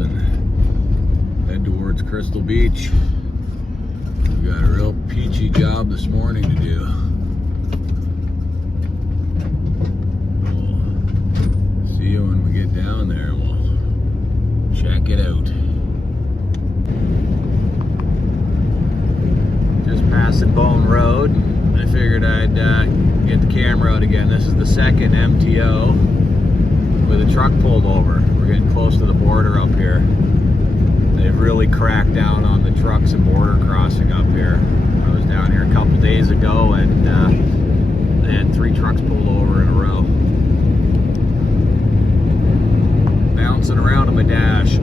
and head towards Crystal Beach. We've got a real peachy job this morning to do. We'll see you when we get down there. We'll check it out. Just passing Bone Road. I figured I'd get the camera out again. This is the second MTO with a truck pulled over. We're getting close to the border up here. They've really cracked down on the trucks and border crossing up here. I was down here a couple days ago and they had 3 trucks pulled over in a row. Bouncing around on my dash.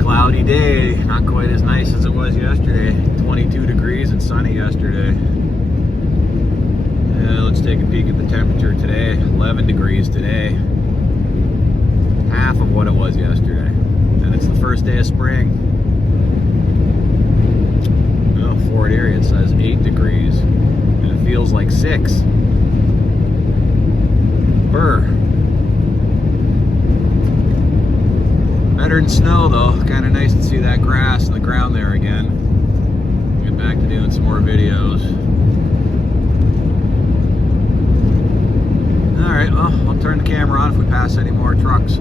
Cloudy day, not quite as nice as it was yesterday. 22 degrees and sunny yesterday. Let's take a peek at the temperature today. 11 degrees today. Half of what it was yesterday. And it's the first day of spring. Well, Fort Erie, it says 8 degrees. And it feels like 6. Brr. Better than snow though. Kind of nice to see that grass in the ground there again. Get back to doing some more videos. Alright, well, I'll turn the camera on if we pass any more trucks.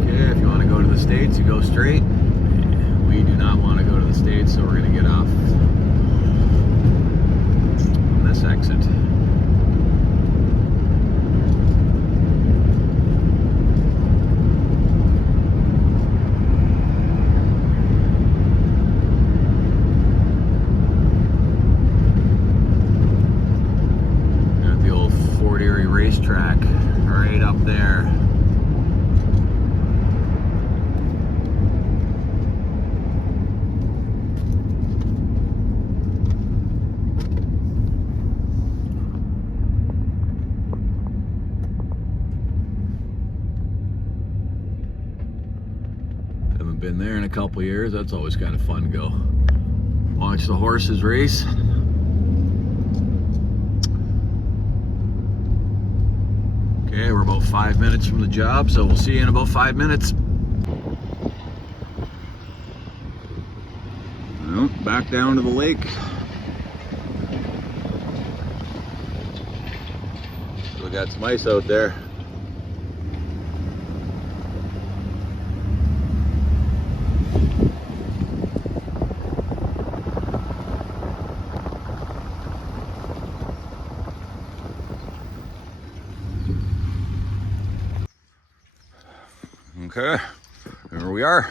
Okay, if you want to go to the States, you go straight. We do not want to go to the States, so we're going to get off on this exit. Racetrack right up there. Haven't been there in a couple years. That's always kind of fun to go watch the horses race. Okay, we're about 5 minutes from the job, so we'll see you in about 5 minutes. Well, back down to the lake. Still got some ice out there. Okay, here we are.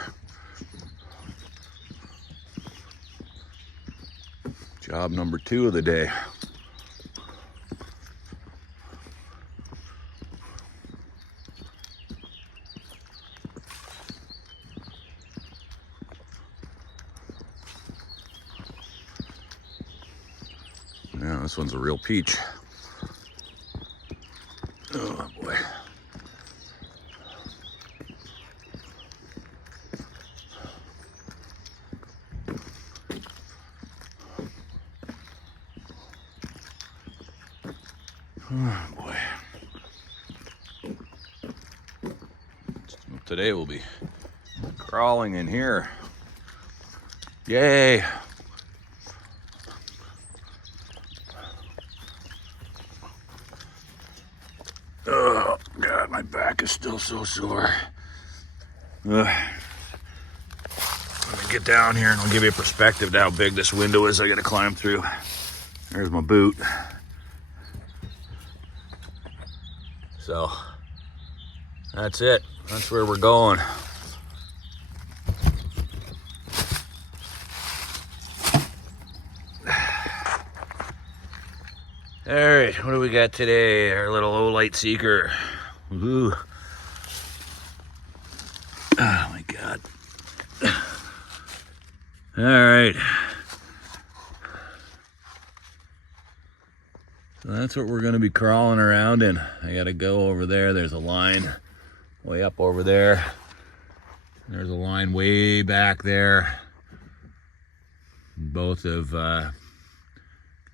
Job number 2 of the day. Yeah, this one's a real peach. Oh boy. Oh boy. Today we'll be crawling in here. Yay! Oh God, my back is still so sore. Let me get down here and I'll give you a perspective to how big this window is I gotta climb through. There's my boot. So that's it. That's where we're going. All right, what do we got today? Our little Olight Seeker. Ooh. Oh my God. All right. So that's what we're gonna be crawling around in. I gotta go over there. There's a line way up over there. There's a line way back there. Both have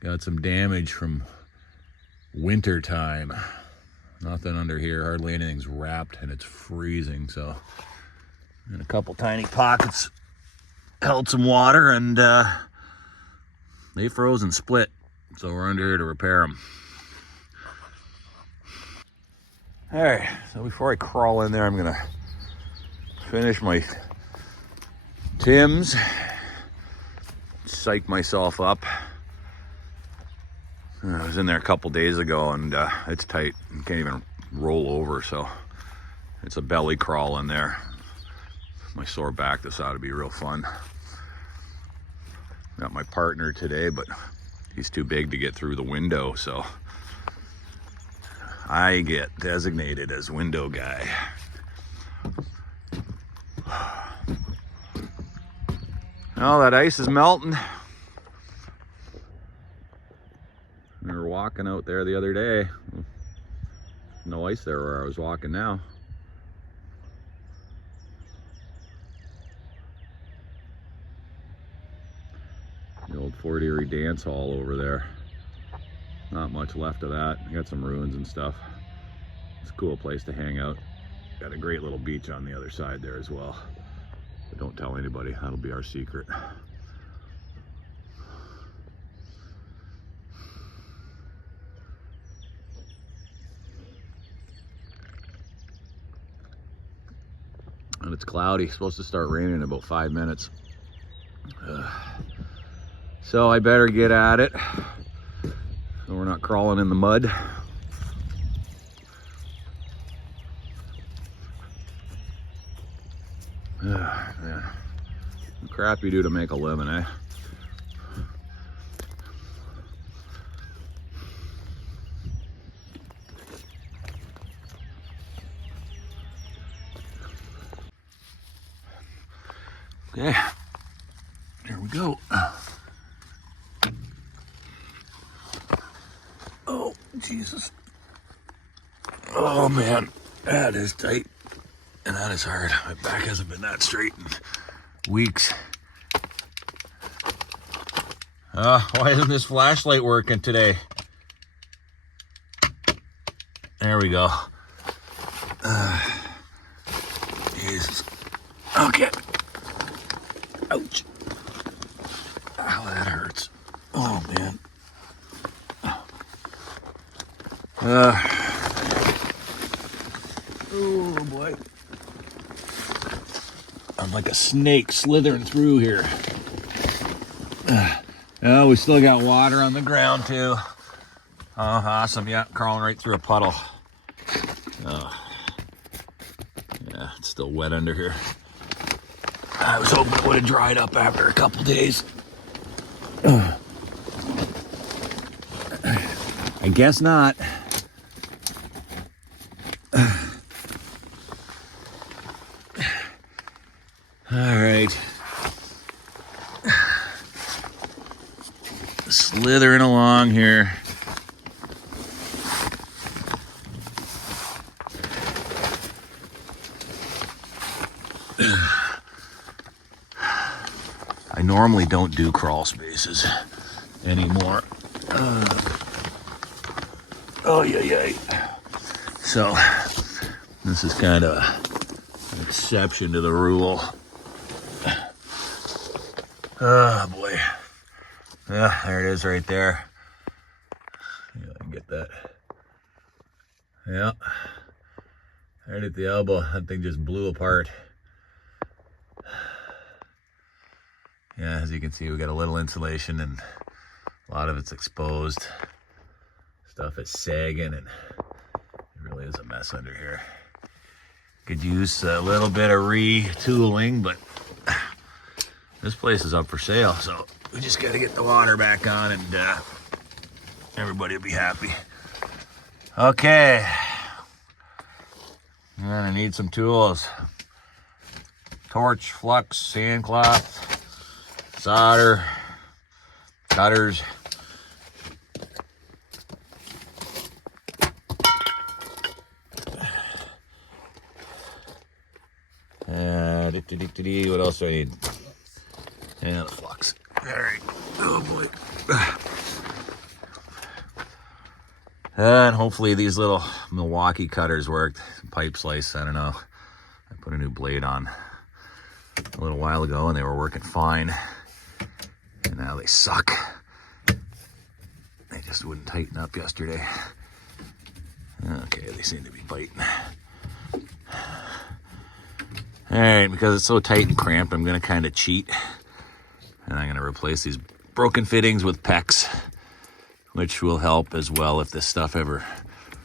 got some damage from winter time. Nothing under here, hardly anything's wrapped, and it's freezing. So, and a couple tiny pockets held some water, and they froze and split. So we're under here to repair them. All right, so before I crawl in there, I'm gonna finish my Tim's, psych myself up. I was in there a couple days ago, and it's tight. You can't even roll over, so it's a belly crawl in there. My sore back, this ought to be real fun. Got my partner today, but he's too big to get through the window, so I get designated as window guy. Oh, that ice is melting. We were walking out there the other day. No ice there where I was walking now. The old Fort Erie Dance Hall over there. Not much left of that. Got some ruins and stuff. It's a cool place to hang out. Got a great little beach on the other side there as well. But don't tell anybody, that'll be our secret. And it's cloudy, supposed to start raining in about 5 minutes. So I better get at it so we're not crawling in the mud. Yeah. Crap you do to make a living, eh? Okay, here we go. Oh, Jesus. Oh, man, that is tight. And that is hard. My back hasn't been that straight in weeks. Why isn't this flashlight working today? There we go. Jesus. Okay. Ouch. Ow, that hurts. Oh, man. Oh, boy. I'm like a snake slithering through here. Oh, we still got water on the ground, too. Oh, awesome. Yeah, crawling right through a puddle. Oh. Yeah, it's still wet under here. I was hoping it would have dried up after a couple days. I guess not. All right. Slithering along here. I normally don't do crawl spaces anymore. Oh, yeah. So, this is kind of an exception to the rule. Oh, boy. Yeah, there it is right there. Yeah, I can get that. Yeah. Right at the elbow. That thing just blew apart. Yeah, as you can see, we got a little insulation and a lot of it's exposed. Stuff is sagging and it really is a mess under here. Could use a little bit of retooling, but this place is up for sale, so we just got to get the water back on and everybody will be happy. Okay. I'm gonna need some tools. Torch, flux, sandcloth, solder, cutters. What else do I need? And the flux. All right. Oh boy. And hopefully these little Milwaukee cutters worked. Pipe slice, I don't know. I put a new blade on a little while ago and they were working fine. And now they suck. They just wouldn't tighten up yesterday. Okay, they seem to be biting. Alright, because it's so tight and cramped, I'm going to kind of cheat. And I'm going to replace these broken fittings with PEX, which will help as well if this stuff ever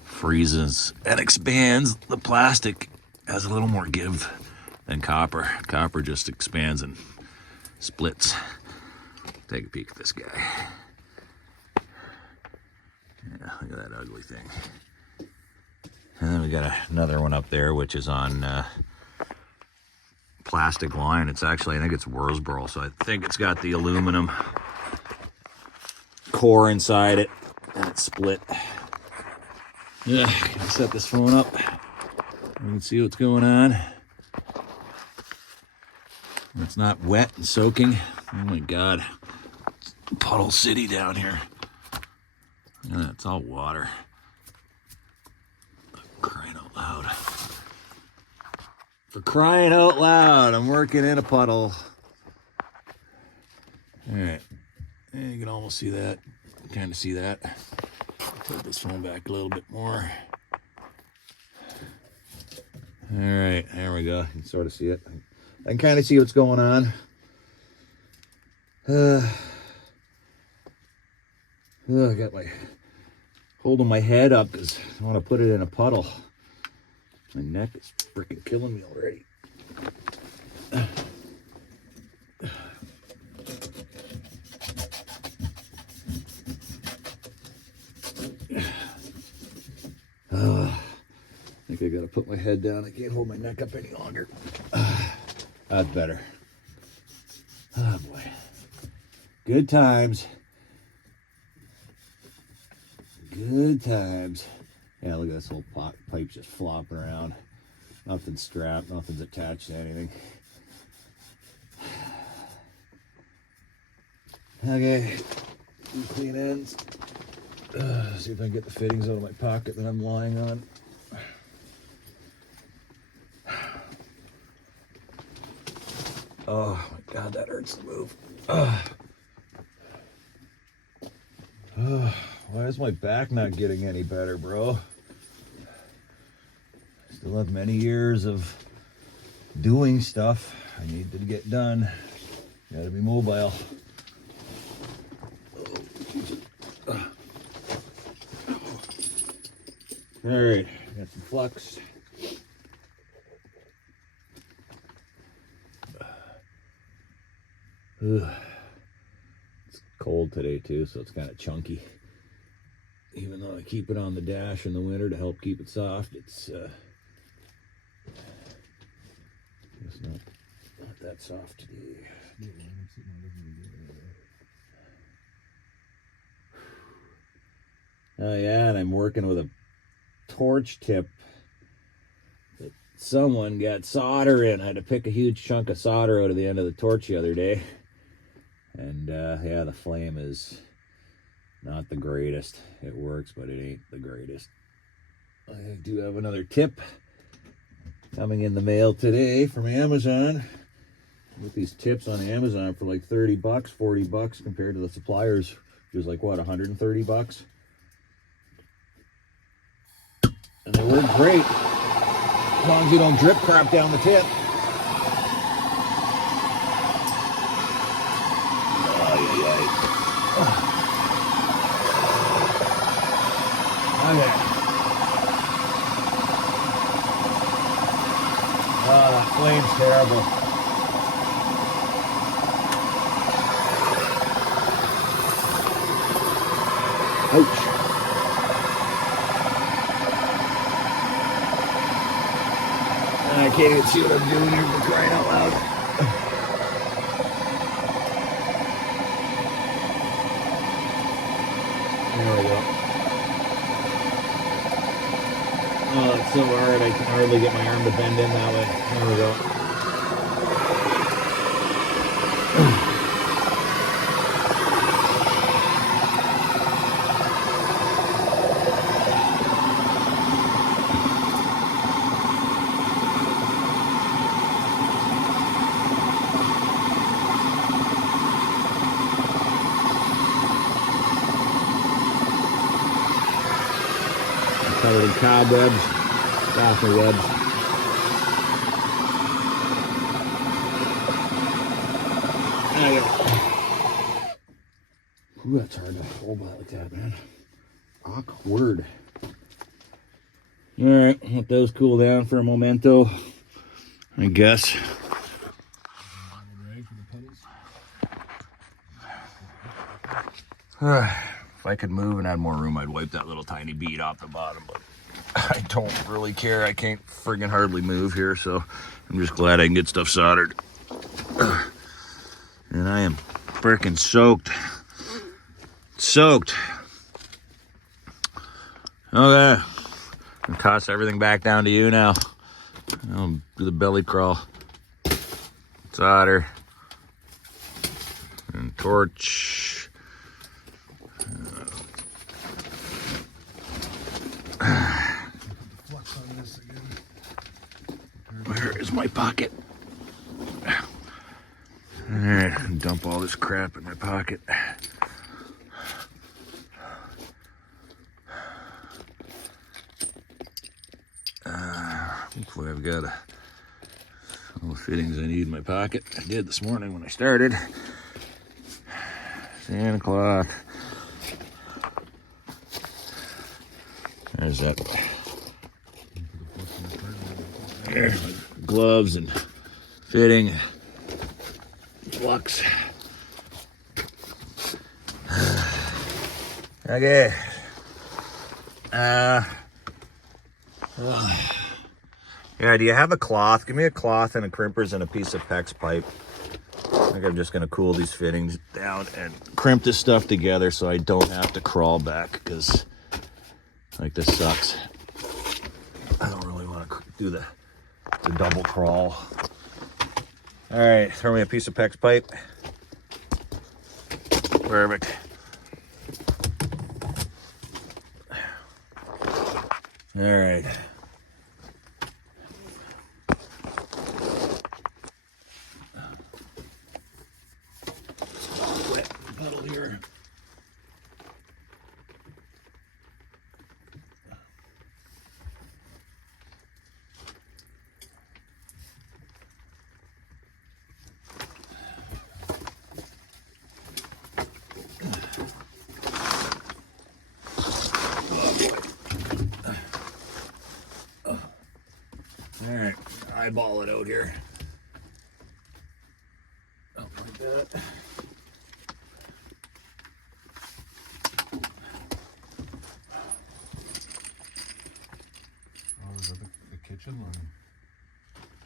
freezes and expands. The plastic has a little more give than copper. Copper just expands and splits. Take a peek at this guy. Yeah, look at that ugly thing. And then we got another one up there, which is on plastic line. It's actually, I think it's Wurzbro, so I think it's got the aluminum core inside it, and it's split. Yeah, can I set this phone up? You can see what's going on. It's not wet and soaking. Oh my God, it's Puddle City down here. Yeah, it's all water. Crying out loud. For crying out loud, I'm working in a puddle. All right, and you can almost see that, kind of see that. Put this phone back a little bit more. All right, there we go. You can sort of see it. I can kind of see what's going on. I got my holding my head up because I want to put it in a puddle. My neck is freaking killing me already. I think I gotta put my head down. I can't hold my neck up any longer. That's better. Oh boy. Good times. Good times. Yeah, look at this whole pipe just flopping around. Nothing's strapped, nothing's attached to anything. Okay, two clean ends. See if I can get the fittings out of my pocket that I'm lying on. Oh my God, that hurts to move. Why is my back not getting any better, bro? Still have many years of doing stuff I need to get done. Gotta be mobile. All right, got some flux. It's cold today too, so it's kind of chunky. Even though I keep it on the dash in the winter to help keep it soft, it's not that soft today. Oh yeah, and I'm working with a torch tip that someone got solder in. I had to pick a huge chunk of solder out of the end of the torch the other day. And yeah, the flame is not the greatest. It works, but it ain't the greatest. I do have another tip coming in the mail today from Amazon. With these tips on Amazon for like 30 bucks, 40 bucks compared to the suppliers, which is like what, 130 bucks? And they work great, as long as you don't drip crap down the tip. Okay. Oh, that flame's terrible. Ouch. I can't even see what I'm doing here for crying out loud. There we go. Oh, it's so hard. I can hardly get my arm to bend in that way. There we go. little cobwebs, softener webs. Ooh, that's hard to hold by like that, man. Awkward. All right, let those cool down for a momento, I guess. If I could move and had more room, I'd wipe that little tiny bead off the bottom, but I don't really care. I can't friggin' hardly move here, so I'm just glad I can get stuff soldered. And I am frickin' soaked. Soaked. Okay. I'll toss everything back down to you now. I'll do the belly crawl. Solder. And torch. Where is my pocket? Alright, dump all this crap in my pocket. Hopefully I've got all the fittings I need in my pocket. I did this morning when I started. Sand cloth. There's that. There's my gloves and fitting. Flux. Okay. Yeah, do you have a cloth? Give me a cloth and a crimpers and a piece of PEX pipe. I think I'm just gonna cool these fittings down and crimp this stuff together so I don't have to crawl back, because like this sucks. I don't really want to do the double crawl. All right, throw me a piece of PEX pipe. Perfect. All right. Wet puddle here. All right, eyeball it out here. Up like that. Oh, is that the kitchen? Or?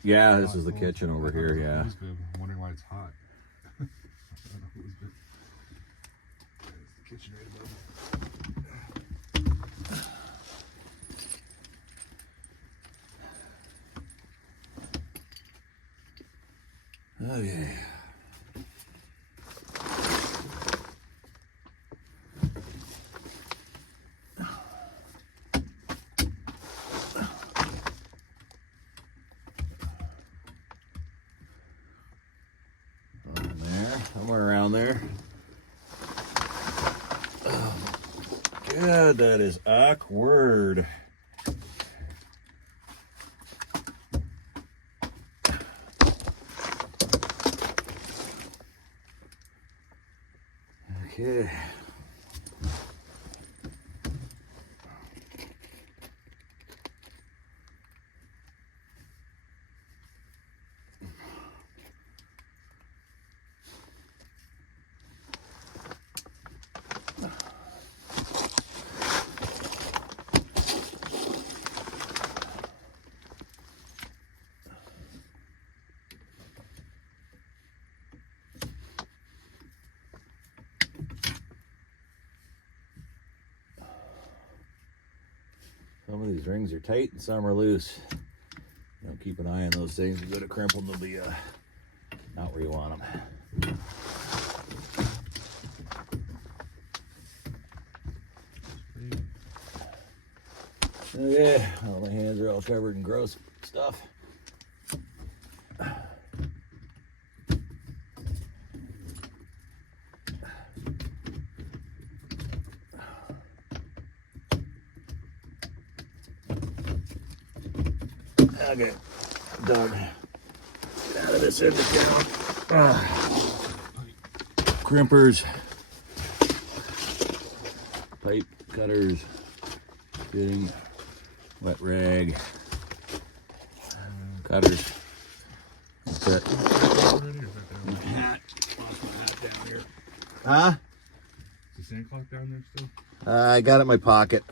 Yeah, this is the kitchen over here, yeah. I'm wondering why it's hot. I don't know who's been. There's the kitchen right above it. Okay. On there, somewhere around there. Oh, God, that is awkward. Okay. Some of these rings are tight and some are loose. You know, keep an eye on those things. You go to crimp them, they'll be not where you want them. Okay, well, my hands are all covered in gross stuff. Okay, done. Get out of this end of town. Crimpers, pipe cutters, fitting, wet rag, cutters. That's it. Hat. Lost my hat down here. Huh? Is the sand clock down there still? I got it in my pocket.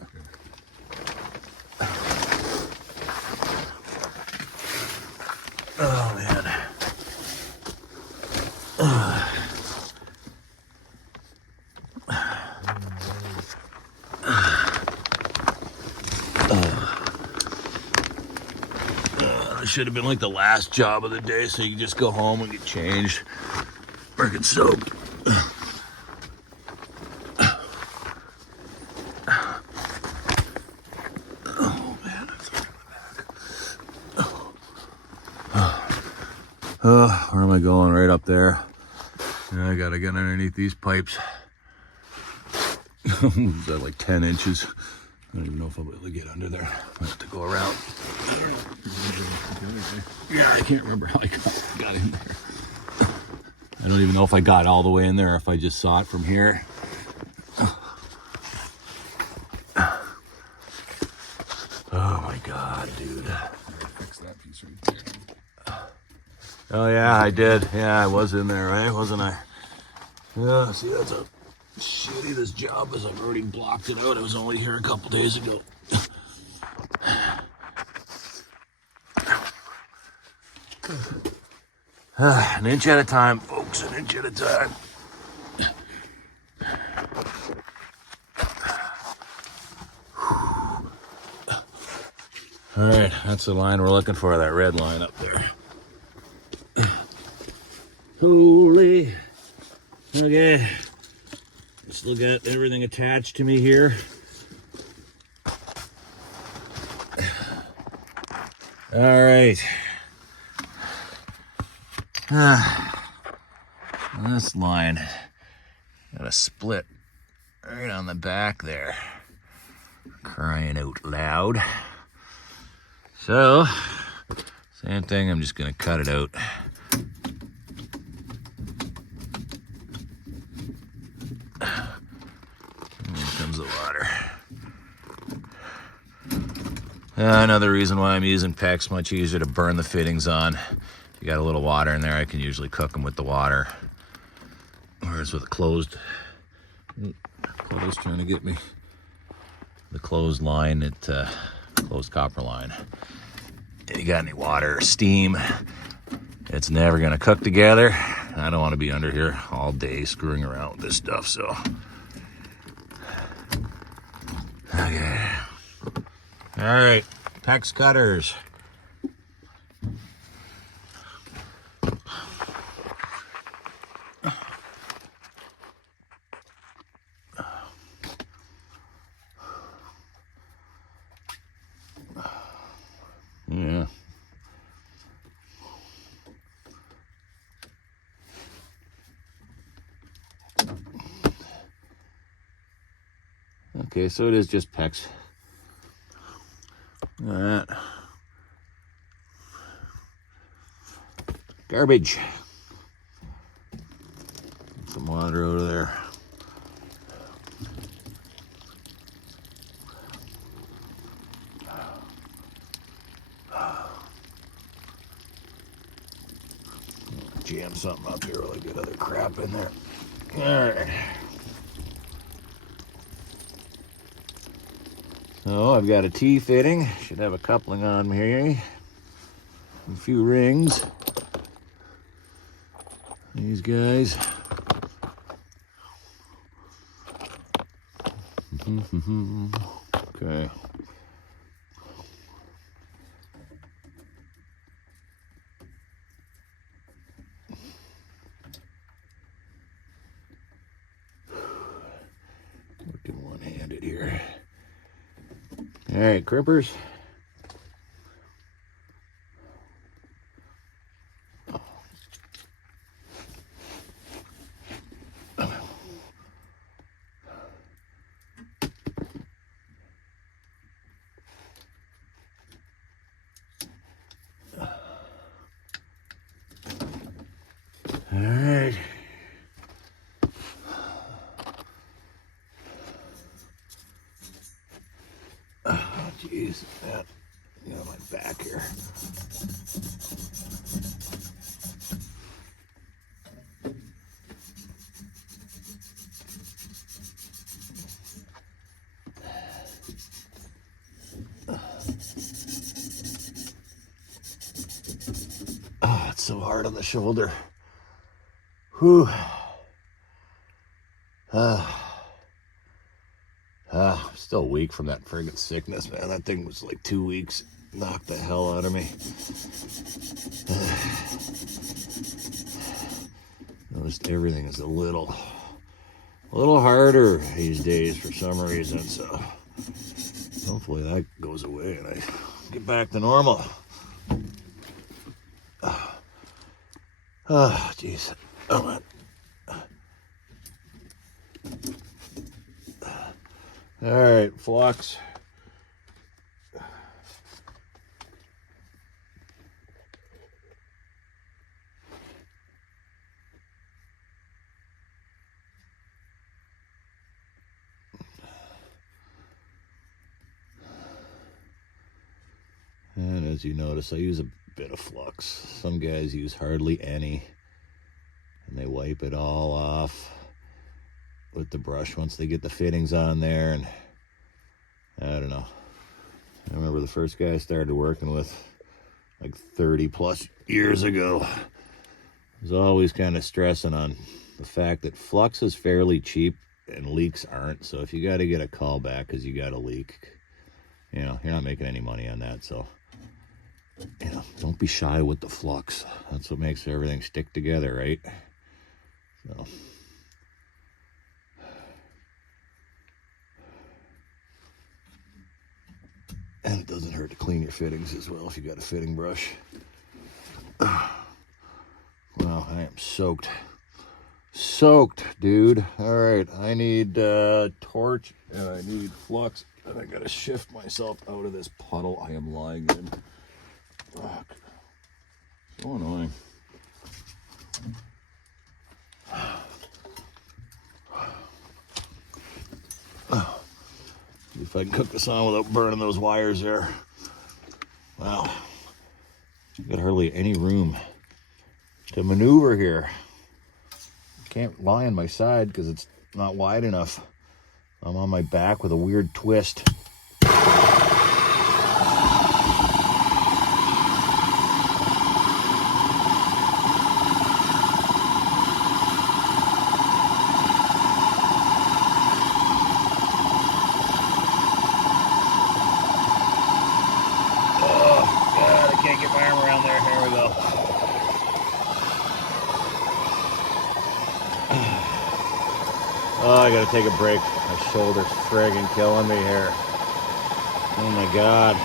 Oh man. It should have been like the last job of the day, so you can just go home and get changed. Or get soaked. Where am I going? Right up there. Yeah, I gotta get underneath these pipes. Is that like 10 inches? I don't even know if I'll be able to get under there. I have to go around. Yeah, I can't remember how I got in there. I don't even know if I got all the way in there or if I just saw it from here. Oh my God, dude. Fix that piece right there. Oh yeah, I did. Yeah, I was in there, right? Wasn't I? Yeah, see, that's a shitty this job is. I've already blocked it out. I was only here a couple days ago. An inch at a time, folks, an inch at a time. All right, that's the line we're looking for, that red line up there. Holy. Okay. Still got everything attached to me here. All right. This line got a split right on the back there. Crying out loud. So, same thing, I'm just gonna cut it out. Comes the water. Another reason why I'm using PEX, much easier to burn the fittings on. If you got a little water in there, I can usually cook them with the water. Whereas with a closed trying to get me. The closed line, closed copper line. If you got any water or steam, it's never gonna cook together. I don't want to be under here all day screwing around with this stuff, so. Okay. All right, PEX cutters. Yeah. Okay, so it is just PEX. All right. Garbage. Some water over there. Jam something up here while I get other crap in there. All right. So I've got a T fitting. Should have a coupling on here. A few rings. These guys. Okay. Working one-handed here. All right, crimpers. All right. Oh, jeez. Yeah. Got my back here. Oh, it's so hard on the shoulder. Whew. Still weak from that friggin' sickness, man. That thing was like 2 weeks. Knocked the hell out of me. Noticed everything is a little harder these days for some reason, so hopefully that goes away and I get back to normal. Oh, jeez. Oh, man. All right, flux. And as you notice, I use a bit of flux. Some guys use hardly any, and they wipe it all off with the brush once they get the fittings on there. And I don't know. I remember the first guy I started working with like 30 plus years ago. I was always kind of stressing on the fact that flux is fairly cheap and leaks aren't. So if you got to get a call back because you got a leak, you know, you're not making any money on that. So, you know, don't be shy with the flux. That's what makes everything stick together, right? So. And it doesn't hurt to clean your fittings as well if you got a fitting brush. Wow, I am soaked. Soaked, dude. All right, I need torch and I need flux. And I gotta shift myself out of this puddle I am lying in. Fuck. So annoying. See if I can cook this on without burning those wires there. Wow. Got hardly any room to maneuver here. Can't lie on my side because it's not wide enough. I'm on my back with a weird twist. Can't get my arm around there. There we go. Oh, I gotta take a break. My shoulder's friggin' killing me here. Oh my God.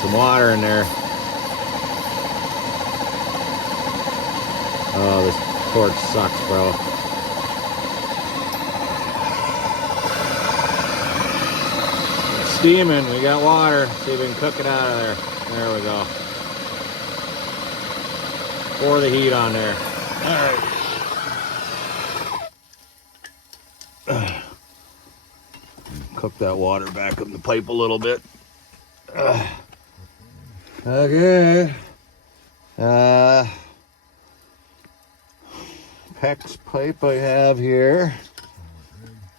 Some water in there. Oh, this torch sucks, bro. It's steaming. We got water. See if we can cook it out of there. There we go. Pour the heat on there. All right. Cook that water back up in the pipe a little bit. Okay. PEX pipe I have here.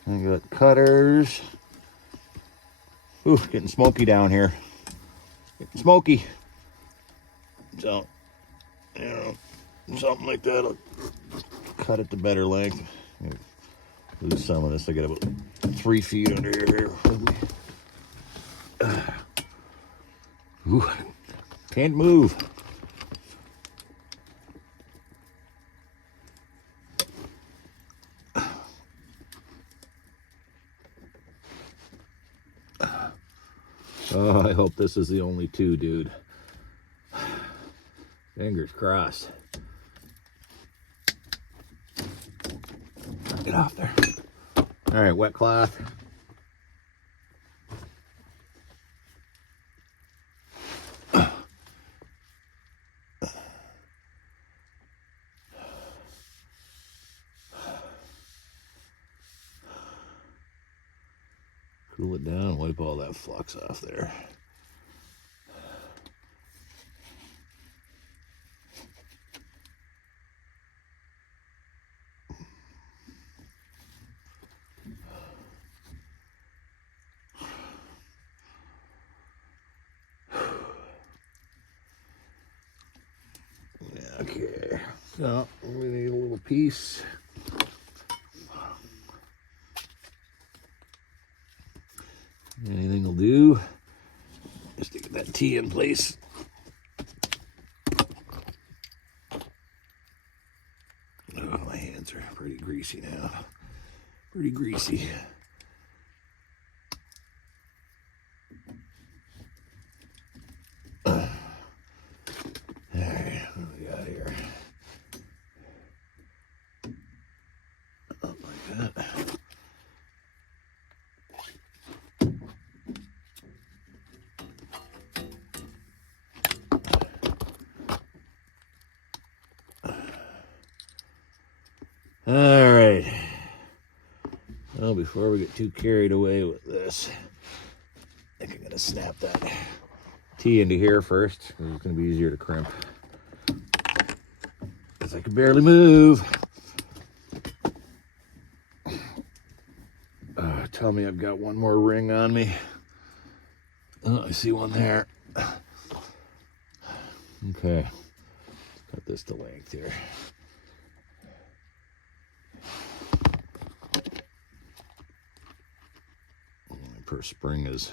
I got cutters. Ooh, getting smoky down here. Getting smoky. So, you know, something like that. I'll cut it to better length. Lose some of this. I got about 3 feet under here. Ooh, can't move. Oh, I hope this is the only two, dude. Fingers crossed. Get off there. All right, wet cloth. Cool it down, wipe all that flux off there. Okay, so we need a little piece. Anything will do. Just to get that T in place. Oh, my hands are pretty greasy now. Pretty greasy. All right, what do we got here? Up like that. All right. Well, before we get too carried away with this, I think I'm gonna snap that T into here first, because it's gonna be easier to crimp. Because I can barely move. Tell me I've got one more ring on me. Oh, I see one there. Okay. Cut this to length here. My purse spring is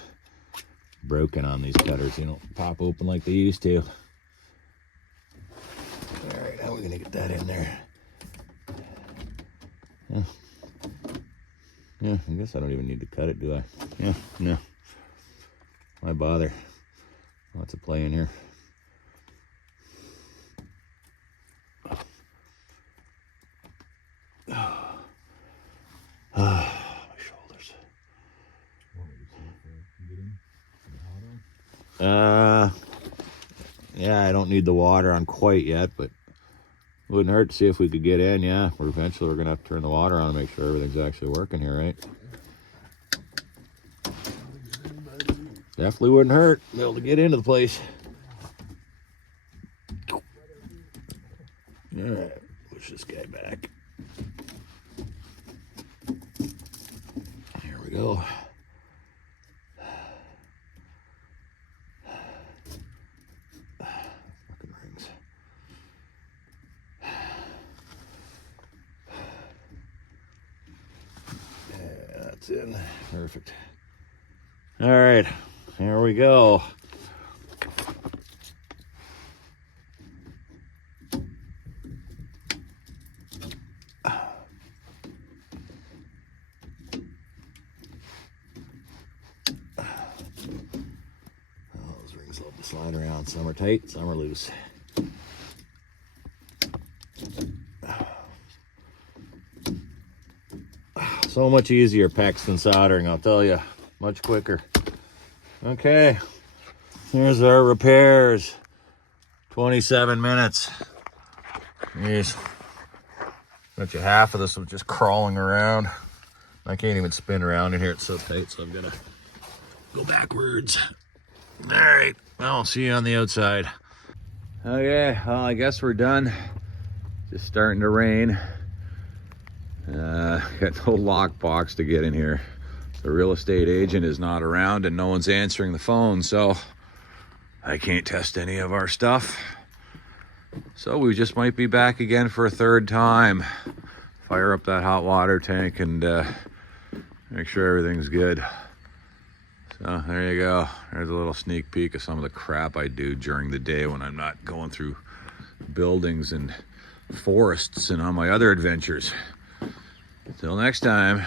broken on these cutters. They don't pop open like they used to. All right, how are we gonna get that in there? Yeah, I guess I don't even need to cut it, do I? Yeah, no. Why bother? Lots of play in here. My shoulders. Yeah, I don't need the water on quite yet, but wouldn't hurt to see if we could get in. Yeah, eventually we're gonna have to turn the water on to make sure everything's actually working here, right? Definitely wouldn't hurt to be able to get into the place. All right, push this guy back. Here we go. Fucking rings. Yeah, that's in. Perfect. All right, here we go. Those rings love to slide around. Some are tight, some are loose. So much easier PEX than soldering, I'll tell you. Much quicker. Okay, here's our repairs. 27 minutes. Jeez. Bet you half of this was just crawling around. I can't even spin around in here, it's so tight, so I'm gonna go backwards. All right, well, I'll see you on the outside. Okay, well, I guess we're done. Just starting to rain. Got no lockbox to get in here. The real estate agent is not around and no one's answering the phone, so I can't test any of our stuff. So we just might be back again for a third time. Fire up that hot water tank and make sure everything's good. So there you go. There's a little sneak peek of some of the crap I do during the day when I'm not going through buildings and forests and on my other adventures. Till next time.